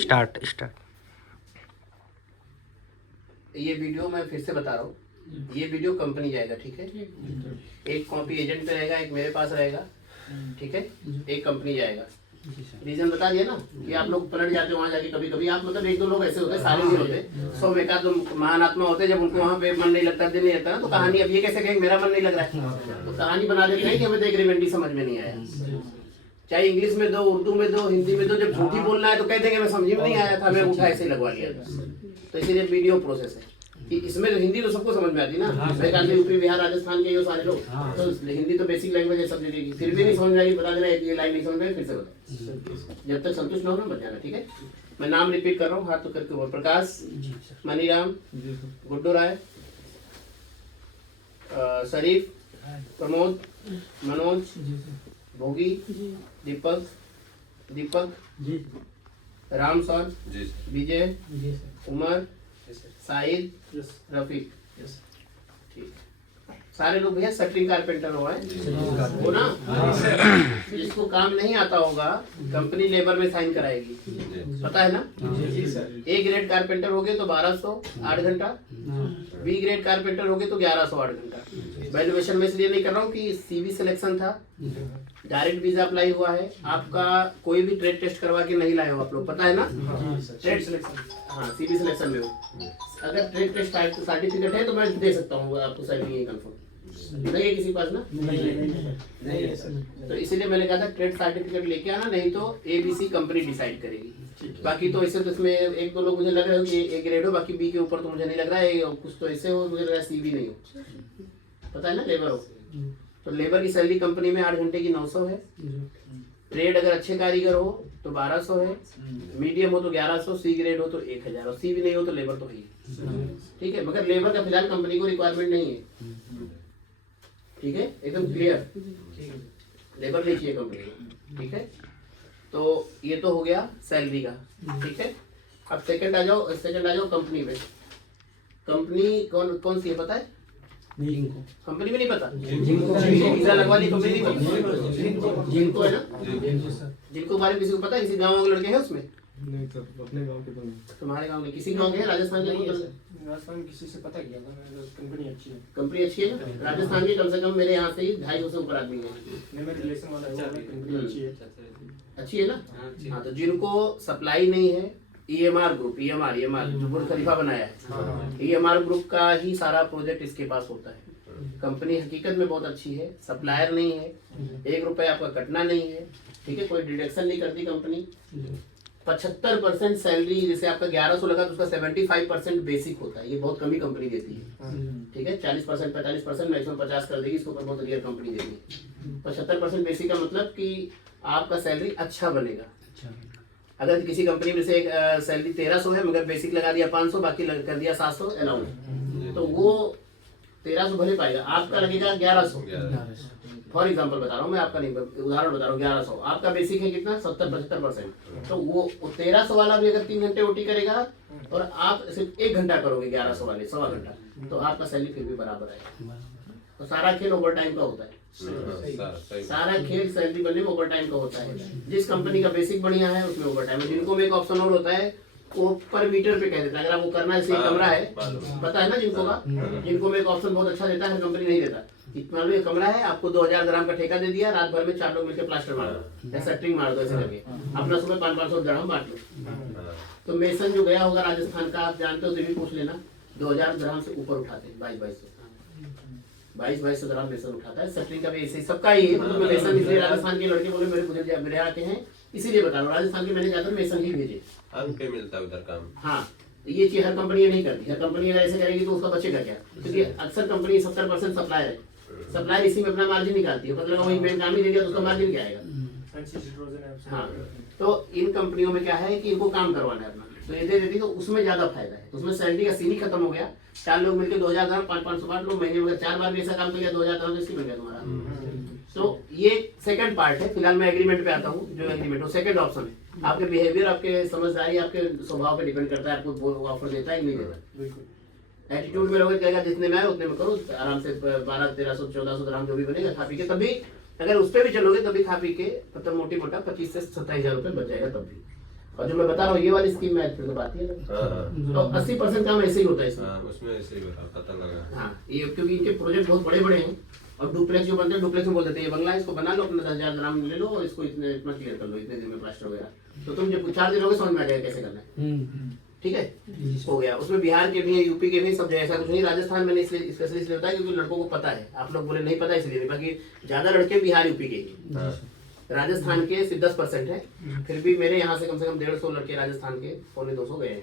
Start. ये video मैं फिर से बता रहा हूँ, ये वीडियो कंपनी जाएगा, ठीक है। एक कॉपी एजेंट पे रहेगा, एक मेरे पास रहेगा, ठीक है। एक कंपनी जाएगा। रीजन बता दिया ना कि आप लोग पलट जाते हो वहाँ जाके, कभी कभी आप मतलब एक दो लोग ऐसे होते हैं, सारे नहीं होते, 100 में एकाध तो महान आत्मा होते हैं, जब उनको वहाँ पे मन नहीं लगता, दिल नहीं लगता ना, तो कहानी अब ये कैसे कहेंगे मेरा मन नहीं लग रहा है, तो कहानी बना देते हैं कि हमें तो एग्रीमेंट ही समझ में नहीं आया। चाहे इंग्लिश में दो, उर्दू में दो, हिंदी में दो, जब झूठी बोलना है तो कह देंगे मैं समझ में नहीं आया था, मैं उठा ऐसे ही लगवा लिया था। तो इसीलिए वीडियो प्रोसेस है कि इसमें तो हिंदी तो सबको समझ में आती ना, मैं कहते यूपी बिहार राजस्थान के ये सारे लोग, तो हिंदी तो बेसिक लैंग्वेज है सब जगह की, फिर भी नहीं समझ में आई बता देना, ये लाइन नहीं समझ में, फिर से बताओ, जब तक संतुष्ट ना हो ना मत जाना, ठीक है। मैं नाम रिपीट कर रहा हूँ, हाथ तो करके बोल, प्रकाश, मनीराम, गुड्डू राय, शरीफ, प्रमोद, मनोज, भोगी, दीपक, राम सर, विजय, उमर, साहिद, रफीक, ठीक। सारे लोग भैया सटरिंग कारपेंटर हुआ है वो ना, जिसको काम नहीं आता होगा कंपनी लेबर में साइन कराएगी, पता है ना। ए ग्रेड कारपेंटर हो गए तो 1200 8 घंटा, बी ग्रेड कारपेंटर हो गए तो 1100 8 घंटा। वैल्यूएशन में इसलिए नहीं कर रहा हूँ कि सीवी सिलेक्शन था, डायरेक्ट वीजा अप्लाई हुआ है, आपका कोई भी ट्रेड टेस्ट करवा के नहीं लाए हो आप लोग, पता है ना। ट्रेड सिलेक्शन, हाँ सीवी सिलेक्शन में हो, अगर ट्रेड टेस्ट सर्टिफिकेट है तो मैं दे सकता हूँ आपको सैलरी, ये कंफर्म नहीं है किसी के पास ना, नहीं है सर। तो इसीलिए मैंने कहा था ट्रेड सर्टिफिकेट लेके आना, नहीं तो एबीसी कंपनी डिसाइड करेगी। बाकी तो ऐसे तो इसमें एक दो लोग मुझे लग रहे हो कि ए ग्रेड हो, बाकी बी के ऊपर तो मुझे नहीं लग रहा है, कुछ तो ऐसे हो, मुझे लग रहा है सी भी नहीं हो, पता है ना, लेबर हो। तो लेबर की सैलरी कंपनी में 8 घंटे की 900 है, ट्रेड अगर अच्छे कारीगर हो तो 1200 है, मीडियम हो तो 1100, सी ग्रेड हो तो 1000, और सी भी नहीं हो तो लेबर तो है ही, ठीक है। मगर लेबर का फिलहाल कंपनी को रिक्वायरमेंट नहीं है, ठीक है, एकदम क्लियर, लेबर नहीं चाहिए कंपनी को, ठीक है। तो ये तो हो गया सैलरी का, ठीक है। अब सेकंड आ जाओ कंपनी में। कंपनी कौन सी है पता है? कंपनी में नहीं पता, वीजा लगवा ली कंपनी नहीं पता, जिनको है ना, जिनको बारे में किसी को पता है, किसी गाँव के लड़के हैं उसमें? नहीं सर, अपने गांव के तो नहीं। तुम्हारे गांव में किसी गांव के हैं? राजस्थान के? राजस्थान किसी से पता किया था, कंपनी अच्छी है। कंपनी अच्छी है ना, राजस्थान की कम से कम मेरे यहाँ से ही 250 से ऊपर आदमी है, मेरे रिलेशन वाला है, कंपनी अच्छी है, अच्छी है ना। हाँ, तो जिनको सप्लाई नहीं है, ईएमआर ग्रुप, ईएमआर जो बुर्ज खलीफा बनाया है, ईएमआर ग्रुप का ही सारा प्रोजेक्ट इसके पास होता है। कंपनी हकीकत में बहुत अच्छी है, सप्लायर नहीं है, 1 रुपया आपका कटना नहीं है, ठीक है, कोई डिडक्शन नहीं करती कंपनी। 75% सैलरी, जैसे आपका 1100 लगा तो उसका 75% बेसिक होता है, ये बहुत कमी कंपनी देती है, ठीक है। 40% 45% मैक्सिमम 50 कर देगी, इसको बहुत रेयर कंपनी देती है। 75% बेसिक का मतलब कि आपका सैलरी अच्छा बनेगा। अगर किसी कंपनी में से एक सैलरी 1300 है मगर बेसिक लगा दिया 500, बाकी कर दिया 700 अलाउड, तो वो 1300 भले पाएगा, आपका लगेगा 1100। फॉर एग्जाम्पल बता रहा हूँ मैं, आपका नहीं, उदाहरण बता रहा हूँ, 1100, आपका बेसिक है कितना, 70-75%, तो वो 1300 वाला भी अगर 3 घंटे ओटी करेगा और आप सिर्फ 1 घंटा करोगे 1100 वाले, 1.25 घंटा, तो आपका सैलरी फिर भी बराबर है। तो सारा खेल ओवर टाइम का होता है, सारा खेल सैलरी बनने में ओवर टाइम का होता है। जिस कंपनी का बेसिक बढ़िया है उसमें ओवर टाइम है। जिनको में एक ऑप्शन और होता है, वो पर मीटर पे कह देता है, अगर आपको करना है, जैसे कमरा है, पता है ना जिनको का, जिनको में एक ऑप्शन बहुत अच्छा देता है, कंपनी नहीं देता। इतना भी कमरा है, आपको 2000 dirham का ठेका दे दिया, रात भर में 4 लोग मिलकर प्लास्टर मार दो या सेटरिंग मार दो, ऐसे करके अपना सुबह 500-500 dirham बांट लो। तो मेसन जो गया होगा राजस्थान का, आप जानते हो तो भी पूछ लेना, 2000 dirham से ऊपर उठाते हैं, 2200 dirham मेसन उठाता है। सेटरिंग का भी ऐसे सबका ही है, मतलब मेसन इसलिए राजस्थान के लड़के बोले मेरे आके हैं, इसीलिए बता रहा हूँ, राजस्थान के मैंने ज्यादा मेसन ही भेजे, अंक मिलता है उधर काम। हाँ, ये चीज हर कंपनी नहीं करती, हर कंपनी अगर ऐसे करेगी तो उसका बचेगा क्या, क्योंकि अक्सर कंपनी 70% सप्लायर है, सप्लायर इसी में अपना मार्जिन निकालती है, मतलब वही मेन काम ही दे दिया तो उसका मार्जिन क्या आएगा। हाँ, तो इन कंपनियों में क्या है कि इनको काम करवाना है अपना, तो ये दे देती तो उसमें ज्यादा फायदा है। तो उसमें सैलरी का सीन ही खत्म हो गया, 4 लोग मिलकर 2000 dirham, 500 बांट लो, महीने में 4 बार भी ऐसा काम कर लिया 2000 dirham इसकी बन गया तुम्हारा। तो ये सेकंड पार्ट है। फिलहाल मैं एग्रीमेंट पे आता हूँ, जो एग्रीमेंट हो सेकंड ऑप्शन है। आपके बिहेवियर, आपके समझदारी, आपके स्वभाव पे डिपेंड करता है, आपको ऑफर देता है नहीं देता। एटीट्यूड में लोग कहेगा जितने में आए उतने में करो, आराम से 1200-1300 1400 dirham जो भी बनेगा खा पी के, तभी अगर उस पर भी चलोगे तभी खा पी के मतलब मोटी मोटा 25 से 27 हजार रुपये बच जाएगा तब भी। और जो मैं बता रहा हूँ ये वाली स्कीम में फिर तो बात ही है। हाँ तो 80% काम ऐसे ही होता है इसमें। हाँ उसमें ऐसे ही पता लगा। हाँ ये क्योंकि इनके प्रोजेक्ट बहुत बड़े बड़े हैं और डुप्लेक्स जो बनते हैं डुप्लेक्स में बोल देते हैं ये बंगला है इसको बना लो अपना 10,000 ग्राम ले लो और इसको इतने इतना क्लियर कर लो इतने दिन में प्लास्टर हो गया। तो तुम जब 4 दिन हो गए समझ में आ जाएगा कैसे करना है। ठीक है हो गया। उसमें बिहार के भी हैं यूपी के भी सब जगह ऐसा कुछ नहीं। राजस्थान मैंने इसलिए स्पेशली इसलिए बताया क्योंकि लड़कों को पता है। आप लोग बोले नहीं पता इसलिए नहीं, बाकी ज्यादा लड़के बिहार यूपी के ही। राजस्थान के सिर्फ 10% है। फिर भी मेरे यहाँ से कम 150 लड़के राजस्थान के 250 गए हैं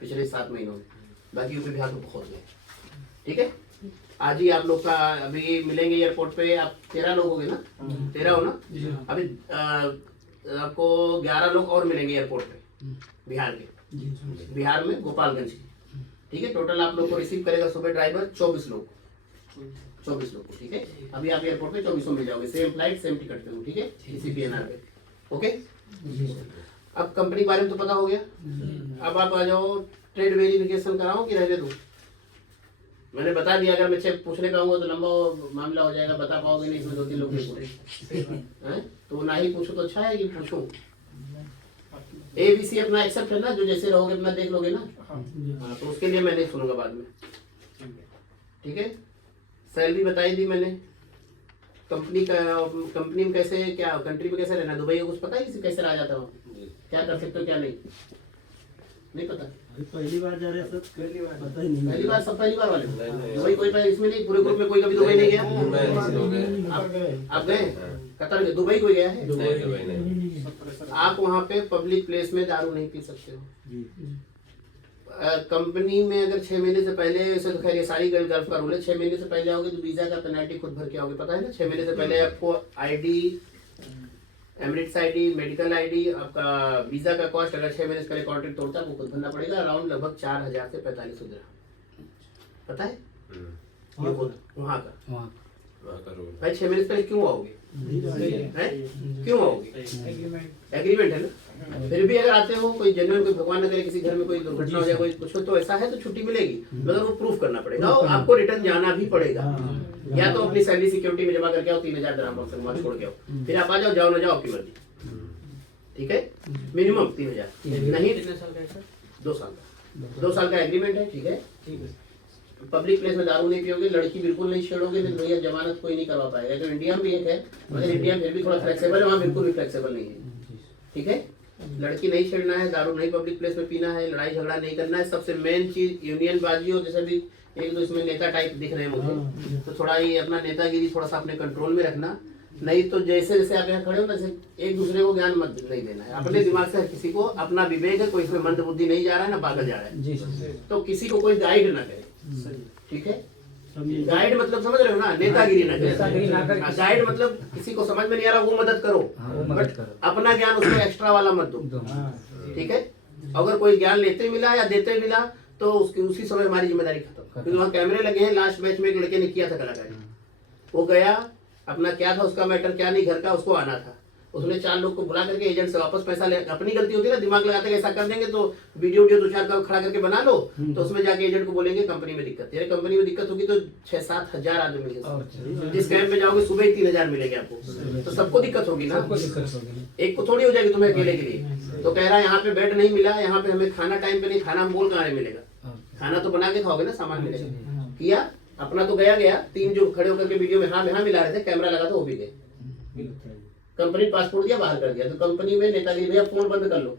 पिछले 7 महीनों में। बाकी यूपी बिहार को बहुत गए। ठीक है आज ही आप लोग का अभी मिलेंगे एयरपोर्ट पे। आप 13 लोग हो गए ना? 13 हो ना? अभी आपको 11 लोग और मिलेंगे एयरपोर्ट पे बिहार के। बिहार में गोपालगंज की। ठीक है टोटल आप लोग को रिसीव करेगा सुबह ड्राइवर 24 लोग को। ठीक है अभी आप एयरपोर्ट पे 24 मिल जाओगे। सेम फ्लाइट सेम टिकट पे हो। ठीक है इसी PNR पे। ओके अब कंपनी के बारे में तो पता हो गया। अब आप आ जाओ ट्रेड वेरिफिकेशन कराओ कि रहने दो। मैंने बता दिया अगर मैं पूछने का होगा तो लंबा मामला हो जाएगा। बता पाओगे नहीं इसमें 2-3 लोग हैं तो ना ही पूछो तो अच्छा है कि पूछो। ABC अपना एक्सेप्ट है ना? जो जैसे रहोगे अपना देख लोगे ना। हाँ तो उसके लिए मैं नहीं सुनूंगा बाद में। ठीक है सैलरी बताई दी मैंने। कंपनी में कैसे क्या कंट्री में कैसे रहना दुबई को कुछ पता है किसी कैसे रहा जाता है क्या कर सकते हो क्या नहीं पता। पहली बार जा रहे हैं सब। पता ही नहीं। पहली बार सब पहली बार वाले दुबई कोई इसमें नहीं पूरे ग्रुप में कोई कभी दुबई नहीं गया। आप गए कतर गए दुबई कोई गया है? आप वहाँ पे पब्लिक प्लेस में दारू नहीं पी सकते हो। कंपनी में अगर 6 महीने से पहले वैसे तो खैर ये सारी गल्फ का रूल है। 6 महीने से पहले आओगे तो वीजा का पेनल्टी खुद भर के आओगे पता है ना। 6 महीने से पहले आपको ID Emirates ID medical ID आपका वीजा का कॉस्ट अगर 6 महीने से पहले कॉन्ट्रैक्ट तोड़ता है वो खुद भरना पड़ेगा। अराउंड लगभग 4,000 से 4500 दिरहम पता है वहाँ का रूल। भाई 6 महीने से पहले क्यों आओगे? क्यों आओगे? एग्रीमेंट है ना। फिर भी अगर आते हो कोई जेन्युइन कोई भगवान न करे किसी घर में कोई दुर्घटना हो जाए कोई कुछ हो तो ऐसा है तो छुट्टी मिलेगी मगर वो प्रूफ करना पड़ेगा और आपको रिटर्न जाना भी पड़ेगा। या तो अपनी सैलरी सिक्योरिटी में जमा करके आओ 3,000 दिरहम छोड़ के आओ फिर आप आ जाओ जाओ ना जाओ आपकी मर्जी। ठीक है मिनिमम 3,000 नहीं 2 साल का एग्रीमेंट है। ठीक है पब्लिक प्लेस में दारू नहीं पियोगे लड़की बिल्कुल नहीं छेड़ोगे तो भैया जमानत कोई नहीं करवा पाएगा। तो इंडिया में भी एक है मगर इंडिया में फिर भी थोड़ा फ्लेक्सिबल है वहाँ बिल्कुल भी फ्लेक्सिबल नहीं है। ठीक है लड़की नहीं छेड़ना है दारू नहीं पब्लिक प्लेस में पीना है लड़ाई झगड़ा नहीं करना है। सबसे मेन चीज यूनियन बाजी और जैसे भी एक दो इसमें नेता टाइप दिख रहे हैं मुझे तो थोड़ा ये अपना नेतागिरी थोड़ा सा अपने कंट्रोल में रखना। नहीं तो जैसे जैसे आप यहाँ खड़े हो ना एक दूसरे को ज्ञान मत नहीं देना है। अपने दिमाग से किसी को अपना विवेक है कोई इसमें मंद बुद्धि नहीं जा रहा है ना पागल जा रहा है तो किसी को कोई गाइड ना करे। ठीक है गाइड मतलब समझ रहे हो ना नेतागिरी ना करे। गाइड मतलब किसी को समझ में नहीं आ रहा वो मदद करो बट अपना ज्ञान उसको एक्स्ट्रा वाला मत दो। ठीक है अगर कोई ज्ञान लेते मिला या देते मिला तो उसकी उसी समय हमारी जिम्मेदारी खत्म। क्योंकि वहाँ कैमरे लगे हैं। लास्ट बैच में एक लड़के ने किया था कलाकारी वो गया अपना क्या था उसका मैटर क्या नहीं घर का उसको आना था। उसने 4 लोग को बुला करके एजेंट से वापस पैसा ले अपनी गलती होती है ना दिमाग लगाते ऐसा कर देंगे तो वीडियो 2-4 का खड़ा करके बना लो तो उसमें जाके एजेंट को बोलेंगे कंपनी में दिक्कत तेरे कंपनी में दिक्कत होगी तो 6-7 हजार आदमी मिलेंगे। जिस कैंप में जाओगे सुबह ही 3,000 मिलेंगे आपको तो सबको दिक्कत होगी ना। एक को थोड़ी हो जाएगी तुम्हें अकेले के लिए। तो कह रहा है यहाँ पे बेड नहीं मिला यहाँ पे हमें खाना टाइम पे नहीं खाना हम बोल कहाँ मिलेगा खाना तो बना के खाओगे ना सामान मिलेगा। किया अपना तो गया 3 जो खड़े होकर के वीडियो में हाँ मिला रहे थे कैमरा लगा था वो भी गए। कंपनी पासपोर्ट दिया बाहर कर दिया तो कंपनी में नेतागिरी भैया फोन बंद कर लो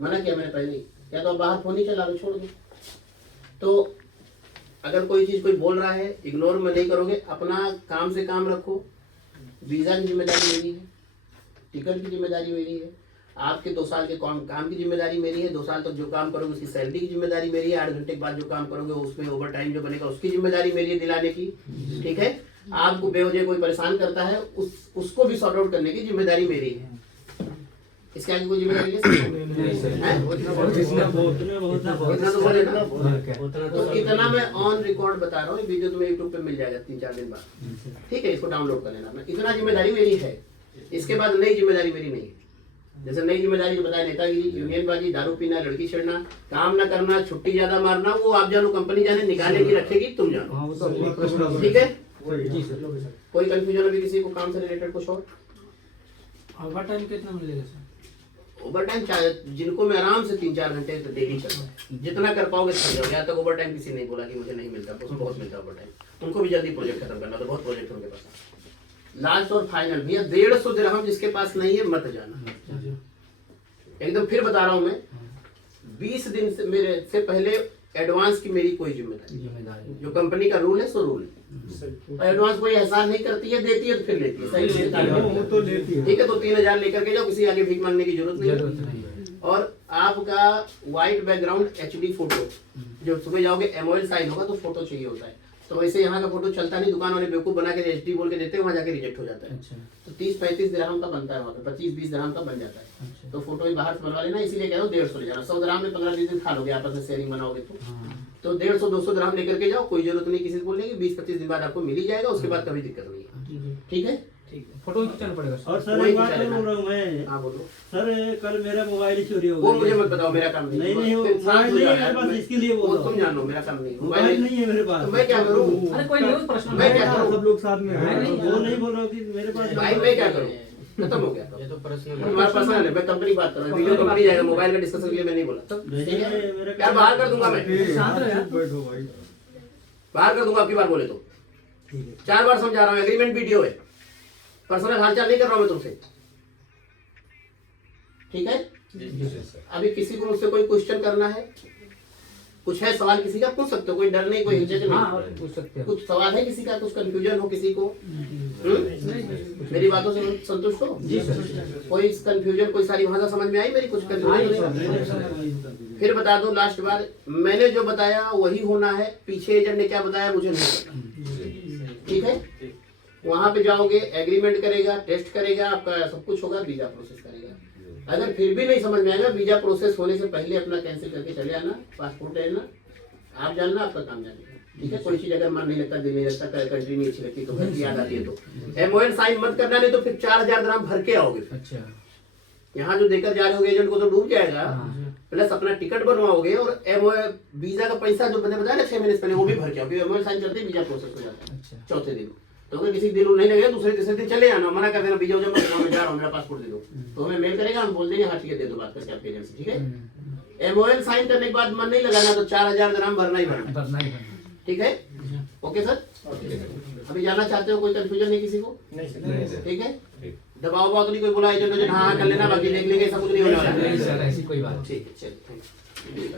मना किया मैंने पहले या तो आप बाहर फोन ही चला लो छोड़ दो। तो अगर कोई चीज कोई बोल रहा है इग्नोर में नहीं करोगे अपना काम से काम रखो। वीजा की जिम्मेदारी मेरी है टिकट की जिम्मेदारी मेरी है आपके 2 साल के काम की जिम्मेदारी मेरी है। 2 साल तक जो काम करोगे उसकी सैलरी की जिम्मेदारी मेरी है। 8 घंटे के बाद जो काम करोगे उसमें ओवर टाइम जो बनेगा उसकी जिम्मेदारी मेरी है दिलाने की। ठीक है आपको बेवजह कोई परेशान करता है उसको भी सॉर्ट आउट करने की जिम्मेदारी मेरी है। इसके आगे कोई जिम्मेदारी तो इतना मैं ऑन रिकॉर्ड बता रहा हूँ। वीडियो तुम्हें यूट्यूब पे मिल जाएगा 3-4 दिन बाद। ठीक है इसको डाउनलोड कर लेना। इतना जिम्मेदारी मेरी है। इसके बाद नई जिम्मेदारी मेरी नहीं है। जैसे नई जिम्मेदारी जो बताया नेतागिरी यूनियनबाजी दारू पीना लड़की छेड़ना काम ना करना छुट्टी ज्यादा मारना वो आप जानो कंपनी जाने निकालने की रखेगी तुम जानो। ठीक है कोई कंफ्यूजन अभी किसी को काम से रिलेटेड कुछ और ओवर टाइम कितना मिलेगा सर? ओवर टाइम जिनको मैं आराम से 3-4 घंटे तो डेली चलता है, जितना कर पाओगे थक जाओगे। यहाँ तक ओवर टाइम किसी ने नहीं बोला कि मुझे नहीं मिलता, उसमें बहुत मिलता है ओवर टाइम। उनको भी जल्दी प्रोजेक्ट खत्म करना, तो बहुत प्रोजेक्ट उनके पास। लास्ट और फाइनल भैया 150 दिरहम जिसके पास नहीं है मत जाना, एकदम फिर बता रहा हूँ मैं। 20 दिन से मेरे से पहले एडवांस की मेरी कोई जिम्मेदारी, जो कंपनी का रूल है सो रूल है। एडवांस कोई एहसान नहीं करती है, देती है तो फिर लेती है, सही तो लेती है। ठीक है। तो 3000 लेकर के जाओ, किसी आगे भीख मांगने की जरूरत नहीं है। और आपका व्हाइट बैकग्राउंड HD फोटो, जो सुबह जाओगे एमओएल साइन होगा तो फोटो चाहिए होता है। तो वैसे यहाँ का फोटो चलता नहीं, दुकान वाले बेवकूफ बना के HD बोल के देते हैं, वहाँ जाके रिजेक्ट हो जाता है। तो 30-35 दिरहम का बनता है वहाँ पे, 25-20 दिरहम का बन जाता है। तो फोटो ही बाहर से बनवा लेना, इसीलिए कह रहा हूँ 150 ले जाना। 100 दिरहम में 15-20 दिन खा लोगे, आपस में शेयरिंग बनाओगे तो 150-200 दिरहम लेकर के जाओ। कोई जरूरत नहीं किसी को बोलने की, 20-25 दिन बाद आपको मिल ही जाएगा, उसके बाद कभी दिक्कत नहीं है। ठीक है, फोटो खींचना पड़ेगा। और सर एक बात बोल रहा हूँ मैं। हाँ बोलो सर कल मेरा मोबाइल चोरी हो वो गया। मुझे मत बताओ, मेरा काम नहीं। नहीं वो फिर साथ मोबाइल हो नहीं है जाएगा, मेरे पास, इसके लिए बोल वो रहा तुम हूँ। जानो, मेरा काम नहीं। मोबाइल नहीं है मेरे पास। तो मैं क्या करूँ? अरे कोई नहीं, प्रश्न मैं क्या करूँ? सब लोग साथ में हैं। नहीं, वो नहीं बोल रहा हूँ कि मेरे पास। भाई मैं क्या करूँ? खत्म हो गया। ये तो पर्सनल तुम्हारा पर्सनल है, मैं कंपनी बात कर रहा हूँ। वीडियो कंपनी जाएगा, मोबाइल का डिस्कशन के लिए मैं नहीं बोला। तब ठीक है यार, बाहर कर दूंगा मैं, शांत रहो यार। बैठो भाई। बाहर कर दूंगा आपकी बार बोले तो। 4 बार समझा रहा हूँ, एग्रीमेंट वीडियो है, पर्सनल हालचाल नहीं कर रहा हूँ मैं तुमसे, ठीक है। अभी किसी को मुझसे कोई क्वेश्चन करना है, कुछ है सवाल किसी का पूछ सकते हो, कोई डर नहीं, कोई हिचक हाँ नहीं। पूछ सकते हो। कुछ सवाल है किसी का, कुछ कंफ्यूजन हो किसी को? मेरी बातों से संतुष्ट हो? जी सर। कोई कंफ्यूजन, कोई सारी भाषा समझ में आई मेरी? कुछ कंफ्यूजन? फिर बता दो लास्ट बार, मैंने जो बताया वही होना है, पीछे एजेंट ने क्या बताया मुझे नहीं पता, ठीक है। वहां पे जाओगे, एग्रीमेंट करेगा, टेस्ट करेगा, आपका सब कुछ होगा, वीजा प्रोसेस करेगा। अगर फिर भी नहीं समझ में आएगा, वीजा प्रोसेस होने से पहले अपना कैंसिल करके चले आना, पासपोर्ट लेना, आप जानना, आपका काम जानना, ठीक है। कोई चीज अगर मन नहीं लगता, दिल नहीं लगता, कंट्री नहीं अच्छी लगती तो घर की याद आती है तो एमओएल साइन मत करना, नहीं तो फिर 4000 दिरहम भर के आओगे। अच्छा, यहाँ जो देकर जा रहे होगे एजेंट को तो डूब जाएगा, प्लस अपना टिकट बनवाओगे और एमओएल वीजा का पैसा जो मैंने बताया ना 6 महीने से पहले, वो भी भर के आओगे। एमओएल साइन करते ही वीजा प्रोसेस हो जाता है अच्छा। चौथे दिन। तो अगर किसी दिन नहीं लगेगा, दूसरे तीसरे दिन चले जाना, मना कर देना, वीजा जमा मैं जा रहा हूँ, मेरा पासपोर्ट दे दो, तो हमें मेल करेगा, हम बोल देंगे हाँ ठीक है दे दो, बात करके आपके एजेंट से, ठीक है। एमओएल साइन करने के बाद मन नहीं लगाना तो 4000 दिरहम भरना ही भरना, भरना ही भरना। ठीक है। ओके सर, अभी जाना चाहते हो? कोई कंफ्यूजन नहीं किसी को? नहीं ठीक है। दबाव तो नहीं कोई बोला एजेंट हाँ कर लेना, बाकी देख लेंगे, सब कुछ नहीं होने वाला नहीं है। सर, ऐसी कोई बात नहीं। ठीक है, चलिए।